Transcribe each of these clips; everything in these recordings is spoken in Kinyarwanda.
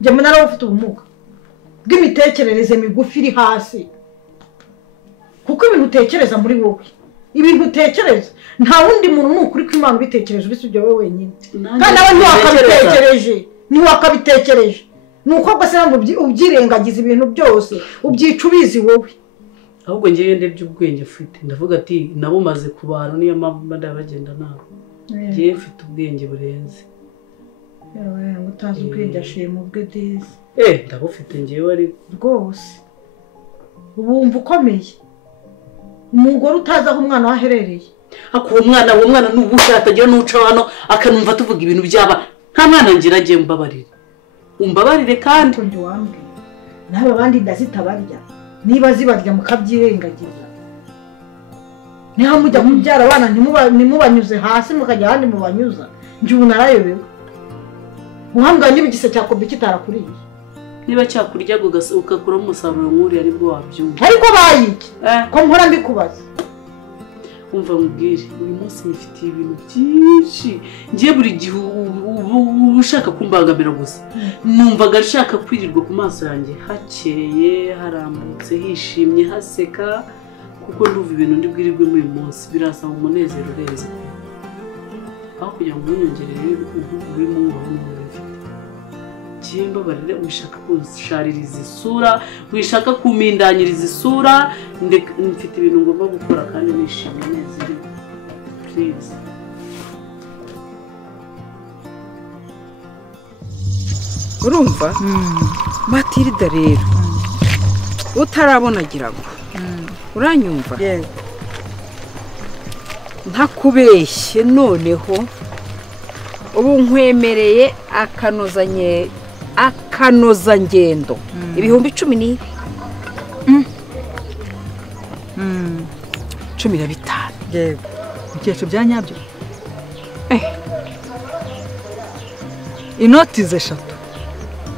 njye mbona nawe ufite ubumuga bw'imitekerereze migufi iri hasi kuko ibintu utekereza muri wowe ibintu utekereza nta wundi muntu n'ukuri ko Imana ubitekereje ubisubye wowe wenyine kandi nawe ntiwakabitekereje nuko bose ntabwo ubyirengagiza ibintu byose ubyica ubizi wowe ahubwo ngewe ndebye ubwenge ufite ndavuga ati nabo maze kubana niyo mpamvu ndabagenda nawe ngewe mfite ubwenge burenze yewe ngo utazi ubwenge ashima ubwe dizi ndabufite ngewe ari rwose ubumva ukomeye umugore utazi aho umwana waherereye akuwo mwana n'ubushaka atagira n'uca hano akanumva tuvuga ibintu byaba nta mwana ngira ngiye umbabarire kandi ndi wambwe nawe abandi ndazitabarya niba zibarya mukabyirengagiza niho mujya kubyara abana ntimubanyuze hasi mukajya ahandi mubanyuza njye ubu narayobewe uhambwa n'ibigise cya kobe kitarakuriye niba cyakurya ugakuramo umusaruro nk'uriya aribwo wabyumva ariko bayiki ko mpora mbikubaza umva mubwire uyu munsi nifitiye ibintu byinshi ngiye buri gihe ushaka kumbangamira gusa numvaga nshaka kwirirwa ku maso yanjye hakeye harambutse hishimye haseka kuko nduva ibintu ndi bwirirwe muri uyu munsi birasaba umunezero urenze aho kugira ngo unyongerere urimo nk'umuntu Jimba barire wishaka kunshaririza isura wishaka kumindanyiriza isura mfite ibintu ngomba gukora kandi nishimye neza please urumva Matilda rero utarabona girago uranyumva yego ntakubeshye noneho ubu nkwemereye akanoza ngendo ibihumbi 12 15 yego ukesho byanyabyo inoti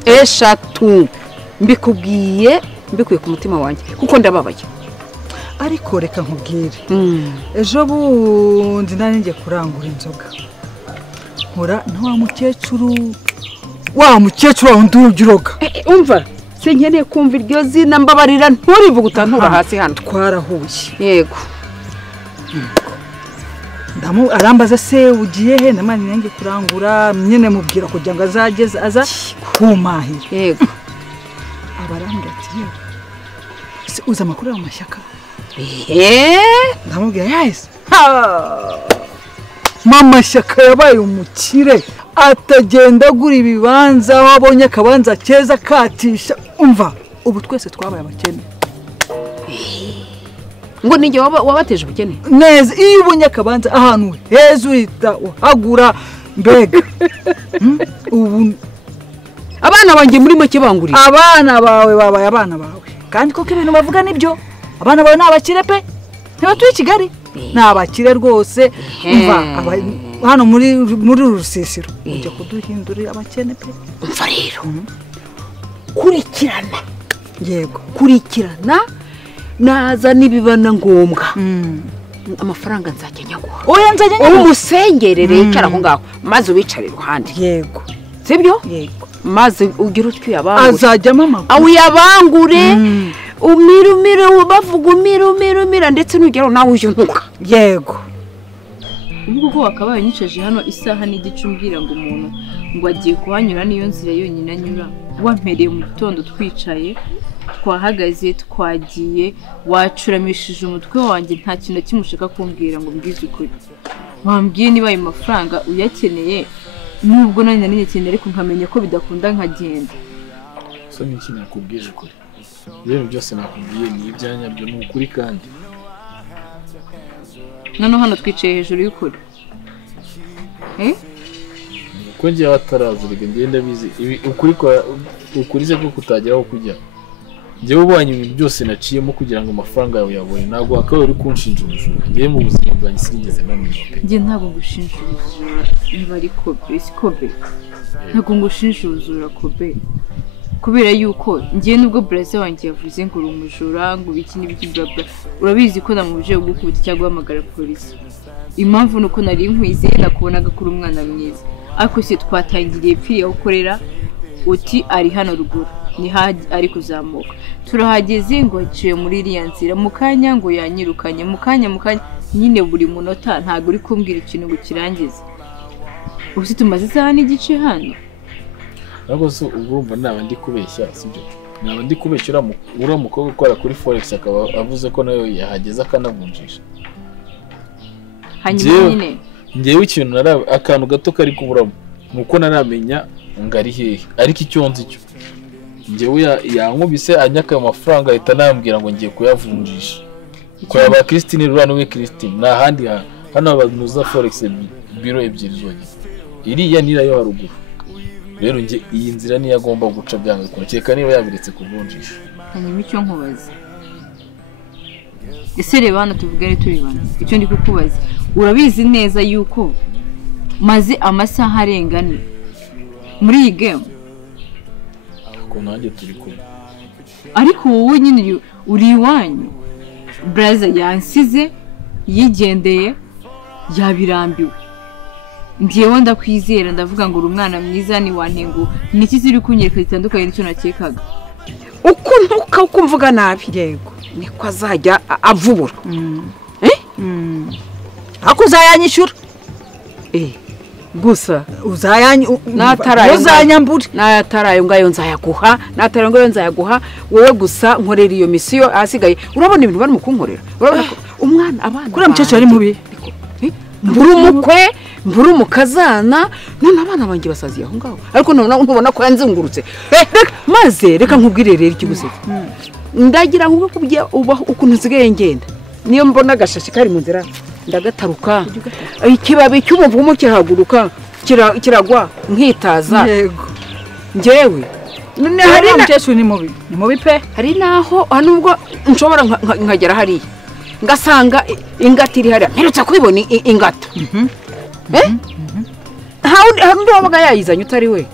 eshatu mbikubwiye mbikuye ku mutima wanjye kuko ndababaye ariko reka nkubwire ejo bundi nanje kurangura inzoga nkora nta mukecuru undugiroga umva sinkeneye kumva iryo zina mbabarira nturivuga utantura hasi hano twarahuye yego arambaza se ugiye he namani nange kurangura nyene mubwira kugira ngo azageze aza kumahira yego abarambira ati se uza makuru mu mashyaka ndamubwira yahise mama shyaka yabaye umukire atagenda gura ibibanza wabonye akabanza keza katisha umva ubu twese twabaye abakene ngo ninge wabateje ubukene neza iyo ubonye akabanza ahantu heza uhita uhagura mbega ubu abana banjye muri make bangurira abana bawe babaye abana bawe kandi koko ibintu bavuga nibyo abana bawe n'abakire pe ntibatuye Kigali n'abakire rwose umva hano muri rusisiro ujya kuduhindurira abakene pe umva rero kurikirana yego kurikirana naza nibibana ngombwa amafaranga nzajya nyaguha oya nzajya nyaguha umusengerere yicara aho ngaho maze ubicare iruhande yego sibyo yego maze ugira utwi yabangure azajyamo amakuru aho yabangure umirumira bavuga umirumira ndetse nugero nawe uje ntuka yego ubwo wakabaye nyicaje hano isaha n'igicumbira ngo umuntu ngo agiye kuhanyura niyo nzira yonyine anyura wampereye mu gitondo twicaye twahagaze twagiye wacuramishije umutwe wanjye nta kintu kimushaka kumbwira ngo mbwize ukuri wambwiye niba ayo mafaranga uyakeneye nubwo nanjye nkeneye ariko nkamenya ko bidakunda nkagenda so n'iki nakubwije ukuri ibintu byose nakubwiye ni ibyanyabyo ni ukuri kandi nano hano twicaye hejuru y'ukuri uko ngiye batarazuriga ngenda bizi ukuri se ko kutageraho kujya njyewe ubanye ibintu byose naciyemo kugira ngo amafaranga yawe yabone ntabwo wakabaye uri kunshinja ubujura ngewe mu buzima bwanjye sinigeze namenye njye ntabwo ngushinja ubujura niba ari kobe si kobe ntabwo ngushinja ubujura kobe kubera yuko ngiye nubwo brase wanjye yavuze ngo uri umujura ngo biki n'ibiki bla urabizi ko namubuje gukubita cyangwa guhamagara polisi impamvu nuko nari nkwizeye nakubonaga kuri umwana mwiza ariko se twatangiriye pfiri ukorera uti ari hano ruguru ni ari kuzamuka turahageze ngo aciye muri iriya nzira mu kanya ngo yanyirukanye mu kanya nyine buri munota ntabwo uri kumbwira ikintu ngo kirangize ubu tumaze isaha n'igice hano ariko se urumva naba ndi kubeshya sibyo naba ndi kubeshya uriya mukobwa ukora kuri forex akaba avuze ko nawe yahageze akanavunjisha hanyuma nyine ngewe ikintu akantu gato kari kuburamo nuko naramenya ngo ari hehe ariko icyo nzi cyo ngewe yankubise anyaka ayo mafaranga ahita nambwira ngo ngiye kuyavunjisha ko yaba Christine Rurano we Christine nta handi hano abanuza forex biro ebyiri zonyine iriya nirayo haruguru rero nge iyi nzira niyo agomba guca byanga kurekeka niba yabiretse kuvunjisha hanyuma icyo nkubaza ese reba hano tuvugane turi bana icyo ndi kukubaza urabizi neza yuko maze amasaha arengane muri iyi game ko nanjye turi kumwe ariko wowe nyine uri iwanyu brother yansize yigendeye yabirambiwe ngiyeho ndakwizera ndavuga ngo uri umwana mwiza ni wantengu niki ziri kunyereka zitandukanye n'icyo nakekaga uko mvuga nabi yego niko azajya avubura ako uzayanyishyura gusa uzanyambure n'atarayo ngayo nzayaguha n'atarayo ngayo nzayaguha wowe gusa nkorera iyo misiyo ahasigaye urabona ibintu barimo kunkorera urabona ko umwana abana kuri mukecuru ari mubi mbura umukwe mbura umukazana none abana banjye basaziye aho ngaho ariko ntubona ko yanzungurutse maze reka nkubwire rero ikiguseka ndagira ngo kubye ukuntu nsigaye ngenda niyo mbona agashashi kari mu nzira ndagataruka ikibabi cy'umuvumo kirahaguruka kiragwa nkitaza yego ngewe none hari mukecuru ni mubi pe hari naho nubwo nshobora nkagera hariya ngasanga ingata iri hariya mperutse kubibona ingata haundi wabaga yayizanye utari we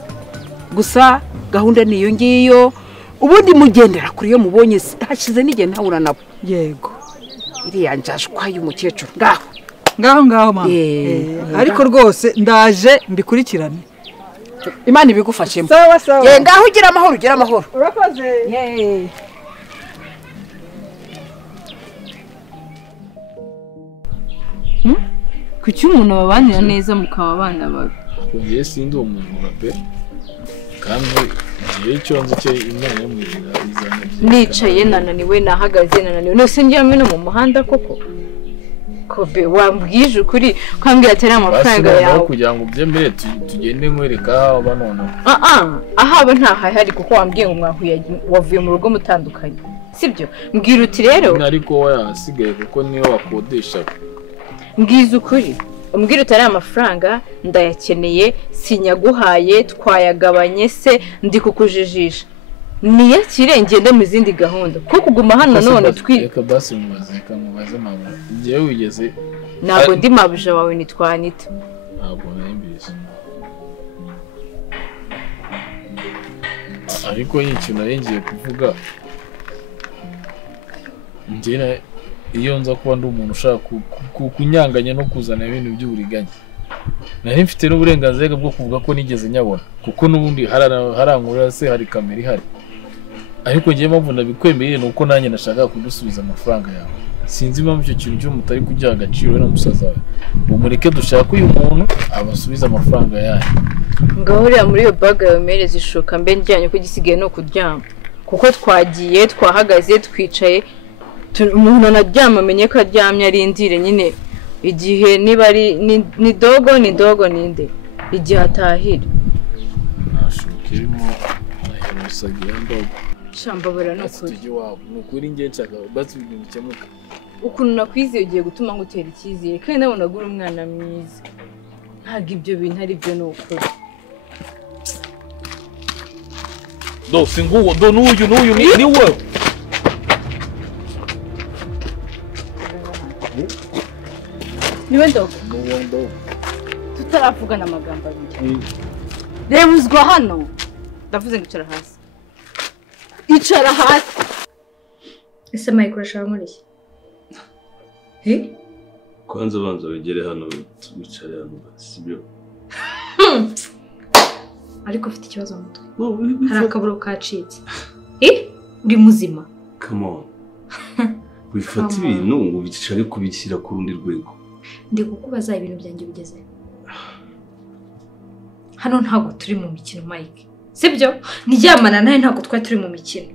gusa gahunda niyo ngiyo ubundi mugendera kuri yo mubonye hashize n'igihe ntahura nabo yego iriya njashwa y'umukecuru ngaho mama ariko rwose ndaje mbikurikirane Imana ibigufashemo sawa ngaho ugira amahoro urakoze kuki umuntu babanira neza mukaba abana babi ngiye sindi uwo muntu pe kandi igihe cyo nzi cyo imana yo mwizera izana nicaye nananiwe nahagaze nananiwe nose ngiye no mu muhanda koko kobe wambwije ukuri kwambwira atari amafaranga yawe kugira ngo ubyemere tugende nkwereka aho banona ahaba ntahari kuko wambwiye ngo mwahuye wavuye mu rugo mutandukanye sibyo mbwira uti rero ariko wasigaye kuko niyo wakodesha mbwiza ukuri umbwira utari amafaranga ndayakeneye sinyaguhaye twayagabanye se ndi kukujijisha niya kirengende mu zindi gahunda ko kuguma hano none twika basi mubaze mama ngiye wigeze ntabwo ndi mabuja wawe nitwanita ntabwo nayimbize ariko y'ikintu naringiye kuvuga njye iyo nza kuba ndi umuntu ushaka kunyanganya no kuzana ibintu by'uburiganya nari mfite n'uburenganzira bwo kuvuga ko nigeze nyabona kuko n'ubundi harankurira se hari kamera ihari ariko ngiye mpamvu nabikwemereye ni uko nanjye nashaka kugusubiza amafaranga yawe sinzi impamvu icyo kintu cyo mutari kugiha agaciro we na musaza wawe umureke dushaka uyu muntu abasubiza amafaranga yayo ngahurira muri iyo baga yawe mereza ishoka mbe njyanye ko gisigaye no kuryama kuko twagiye twahagaze twicaye umuntu anaryama amenye ko aryamye arindire nyine igihe niba ari ni dogo ninde igihe atahira nashuka irimo nahimusagira ndogo shambabura no kuri nukuri ngiye nshaka basi ibintu bikemuka ukuntu nakwizeye ugiye gutuma ngutera icyizere kandi nabona uri umwana mwiza ntabwo ibyo bintu ari byo n'ukuri singuwo n'uyu ni wowe niwe ndogo tutaravugana amagambo abiri reba uzwa hano ndavuze ngo icara hasi ese Mike urashaka muri iki kwanza banza wegere hano wicare hano sibyo ariko ufite ikibazo mu mutwe hari akaburo kacitse uri muzima come on wifata ibintu ngo bicare kubishyira ku rundi rwego ndi kukubaza ibintu byanjye bigeze hano ntabwo turi mu mikino Mike sibyo niryamana nawe ntabwo twari turi mu mikino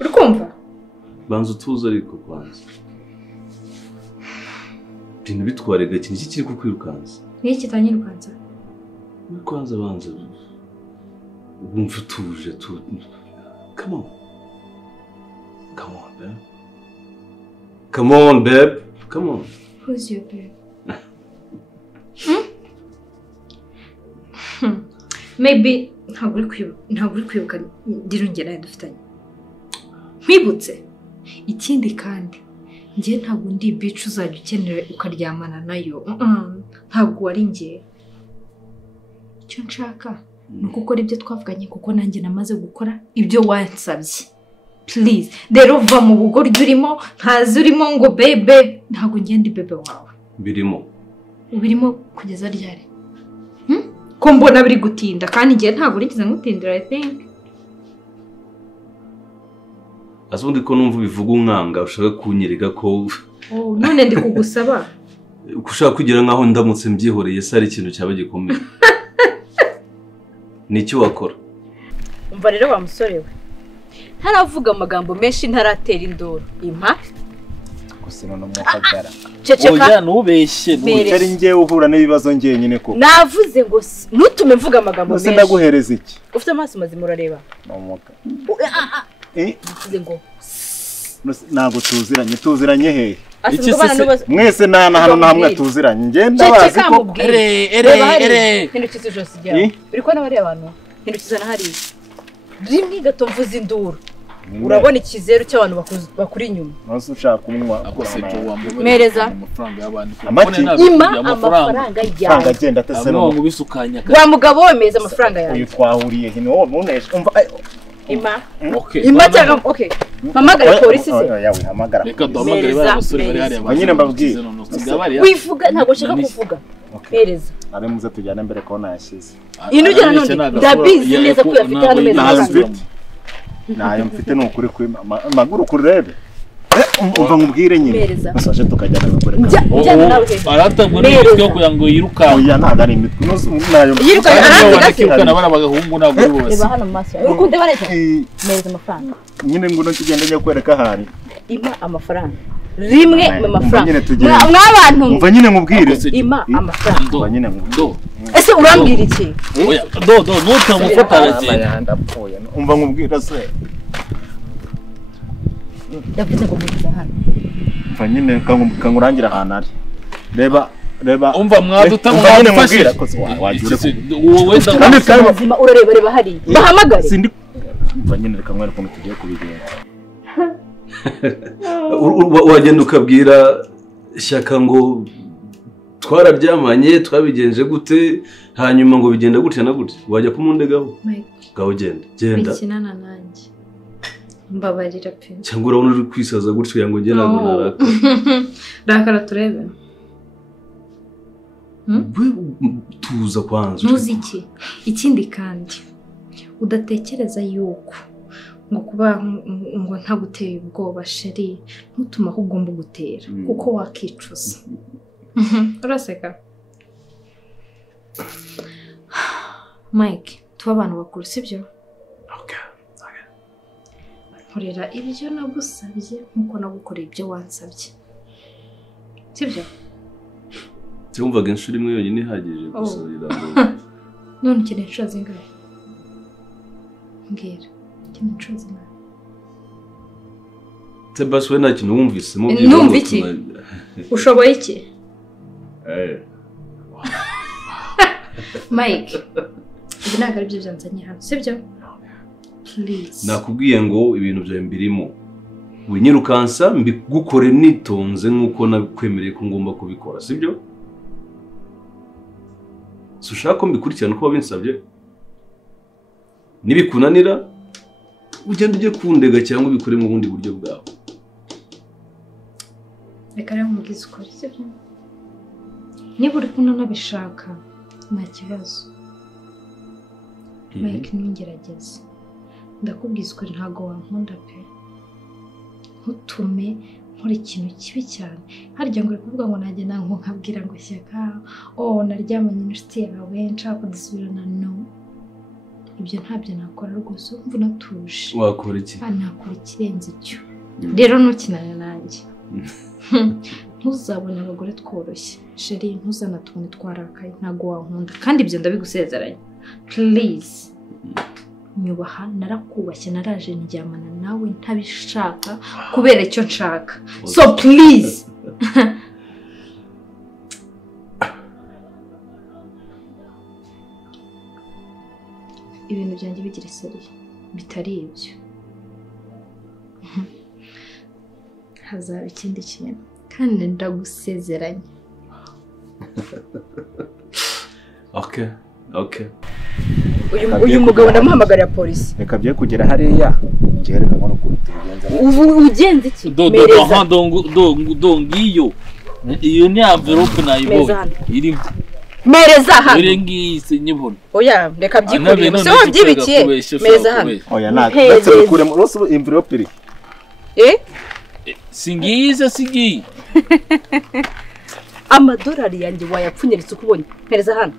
uri kumva banza utuze ariko kwanza ibintu bitware gake iki kiri kukwirukanza ni kitanyirukanza kwanza banza wumva utuje come on babe come on babe come on who's your babe maybe ntabwo uri kwibuka ndirongera nawe dufitanye nkwibutse ikindi kandi njye ntabwo ndi bitch uzajya ukenera ukaryamana nayo ntabwo wari njye icyo nshaka ni ukukora ibyo twavuganye kuko nanjye namaze gukora ibyo wansabye please rero va mu bugoryi urimo ntazi urimo ngo bebe ntabwo ngende bebe wawe birimo kugeza ryari ko mbona biri gutinda kandi njye ntabwo nigeze ngutindira I think azundi ko numva bivuga umwanga ushaka kunyereka ko none ndi kugusaba ushaka kugira nkaho ndamutse mbyihoreye se ari ikintu cyaba gikomeye nicyo wakora umva rero wa musore we ntaravuga amagambo menshi ntaratera induru impa gusa no mukagara oya nubeshye n'utari ngiye uhura n'ibibazo ngiye nyine ko navuze ngo nutume mvuga amagambo menshi ndaguhereza iki ufite amaso mazima urareba n'umuka navuze ngo ntabwo tuziranye hehe mwese nana hano namwe tuziranye ngenda bazi ko hindukiza ijosi ryawe uri kubona bariya abantu hindukiza na hariya rimwe gato mvuze induru urabona ikizeru cy'abantu bakuri inyuma nose ushaka umunwa mereza amafaranga yawe agenda ateseno wa mugabo wemeza amafaranga yawe uyu twahuriye hino wowe munesha umva ima cyangwa okay hamagara polisi se yawe hamagara reka duhamagare bari abasore bari hariya nyine mbabwiye wivuga ntabwo nshaka kuvuga mereza abe muze tujyana mbere ko nayashize inujyana none ndabizi neza ko yafite hano meza nayo mfite n'ukuri kuri maguru kurebe umva nkubwire nyine basaje tukajyana gukora aratabwo n'ibyo kugira ngo yiruka oya ntago ari imitwe nayo yiruka arabikana bana bagahungu ntabwo bose reba hano maso urukunde bareza mereza amafaranga nyine ngo ntukigende njya kwereka hari ima amafaranga rimwe mu mafaranga mwabantu umva nyine nkubwire ima amafaranga umva nyine do ese urambwira iki oya do nutamufata aragenda umva nkubwira se ndavuze ngo mugize hano umva nyine kangurangira ahantu ari reba umva mwadufashe wowe ndazima urareba hari bahamagare sindi umva nyine reka mwere ukuntu tugiye kubigenza wagenda ukabwira Shyaka ngo twararyamanye twabigenje gute hanyuma ngo bigenda gutya na gutya wajya kumundegaho gaho genda bikinana nanjye mbabarira pe cyangwa urabona uri kwisaza gutyo yango nge ntabwo naraka rakara turebe tuza kwanza muziki ikindi kandi udatekereza yuko ngo kuba ngo ntaguteye ubwoba sheri ntutuma aho ugomba gutera kuko wakicuza uraseka Mike tuba abantu bakuru sibyo nkorera ibyo nagusabye nkuko nagukoreye ibyo wansabye sibyo cyumvaga inshuro imwe yonyine ihagije gusabira none ukeneye inshuro zingahe mbwira ukeneye inshuro zingahe Sebaswe nta kintu wumvise mu numva iki ushoboye iki Mike ibi ntabwo ari byo byanzanye hano sibyo please nakubwiye ngo ibintu byawe mbirimo winyirukansa mbigukore nitonze nkuko nakwemereye ko ngomba kubikora sibyo sushaka ko mbikurikirana uko wabinsabye nibikunanira ugenda ujye kundega cyangwa ubikore mu bundi buryo bwawe reka rero mubwize ukuri sibyo niba uri kunanabishaka nta kibazo Mike ntungerageze ndakubwiza ukuri ntago wankunda pe ntutume nkora ikintu kibi cyane harya ngo kuvuga ngo nagenda ngo nkabwira ngo Shyaka naryamanye n'inshuti yawe nshaka kudusubirana no ibyo ntabyo nakora rwose umva natuje wakora iki nakora ikirenze icyo rero ntukinane nanjye ntuzabone abagore tworoshye sheri ntuzanatubone twarakaye ntago wankunda kandi ibyo ndabigusezeranya please nyubaha narakubashye naraje ndyamana nawe ntabishaka kubera icyo nshaka so please ibintu byanjye bigira seriye bitari ibyo hazaba ikindi kintu kandi ndagusezeranya okay uyu mugabo ndamuhamagarira polisi reka bye kugera hariya ngereka ngo kubigenza ugenze iki mereza ngiyo iyo ni envelope nayibonye irimo mereza hano uri ngise nyibona oya reka byikurire se wabyibikiye mereza hano oya natse bikure mu rose envelope iri singiye amadolari yanjye wayapfunyiritse ukubonye mereza hano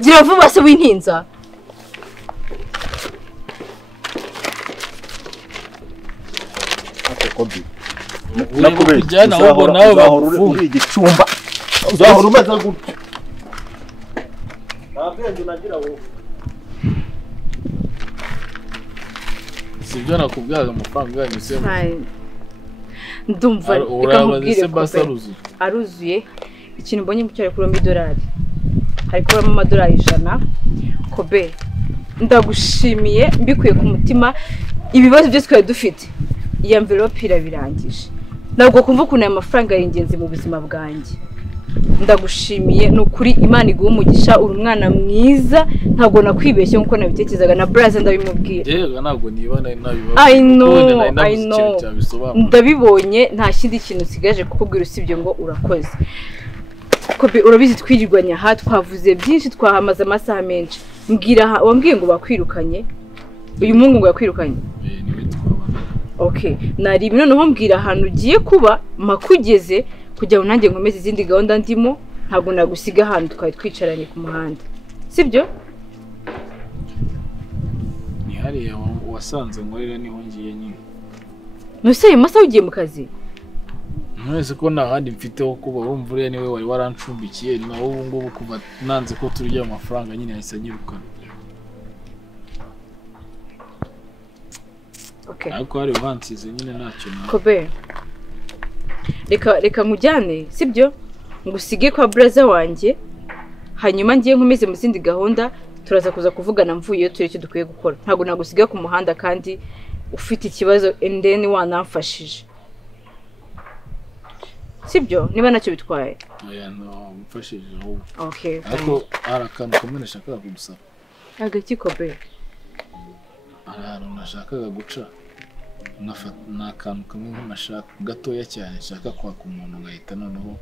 gira vuba se wintinza nakubijyana ahubwo nawe uri igicumba uzahora umaze gutya ntabwo nagira wowe sibyo nakubwiraga amafaranga yanyu se ndumva reka mubwire ko aruzuye ikintu mbonye mu cyaro kuramo idolari hari kuramo amadolari 100 kobe ndagushimiye mbikuye ku mutima ibibazo byose twari dufite iyi envelope irabirangije ntabwo kumva ukuntu aya mafaranga ari ingenzi mu buzima bwanjye ndagushimiye n'ukuri Imana iguha umugisha uri umwana mwiza ntabwo nakwibeshye nkuko nabitekerezaga na braza ndabimubwira yego ntabwo nibana nabibazo I know ndabibonye nta kindi kintu sigaje kukubwira usibye ngo urakoze kobe urabizi twirirwanya aha twavuze byinshi twahamaze amasaha menshi mbwira wambwiye ngo bakwirukanye uyu mungu ngo yakwirukanye okay nari ibintu noneho mbwira ahantu ugiye kuba makugeze kugira ngo nanjye nkomeze izindi gahunda ndimo ntabwo nagusiga ahantu twari twicaranye ku muhanda sibyo ni hariya wasanze ngorera niho ngiye nyine nuse masaha ugiye mu kazi mwese ko nta handi mfiteho kuba urumva uriya niwe wari warancumbikiye naho ubu ngubu kuva nanze ko turya amafaranga nyine yahise anyirukana okay ariko hari uhansize nyine ntacyo nawe kobe reka nkujyane sibyo ngusige kwa braza wanjye hanyuma ngiye nkomeze mu zindi gahunda turaza kuza kuvugana mvuye turi icyo dukwiye gukora ntabwo nagusiga ku muhanda kandi ufite ikibazo endeni wanamfashije sibyo niba nacyo bitwaye oya no mfashije ahubwo okay ariko arakantu kamwe nashakaga kugusaba agaki kobe ahantu nashakaga guca n'akantu kamwe nk'amashaka gatoya cyane nshaka kwaka umuntu ngahita noneho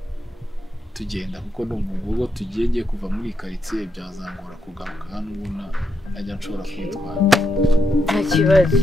tugenda kuko ndumva ubwo tugiye ngiye kuva muri quartier byazangora kugaruka hano ubona najya nshobora kwitwara nta kibazo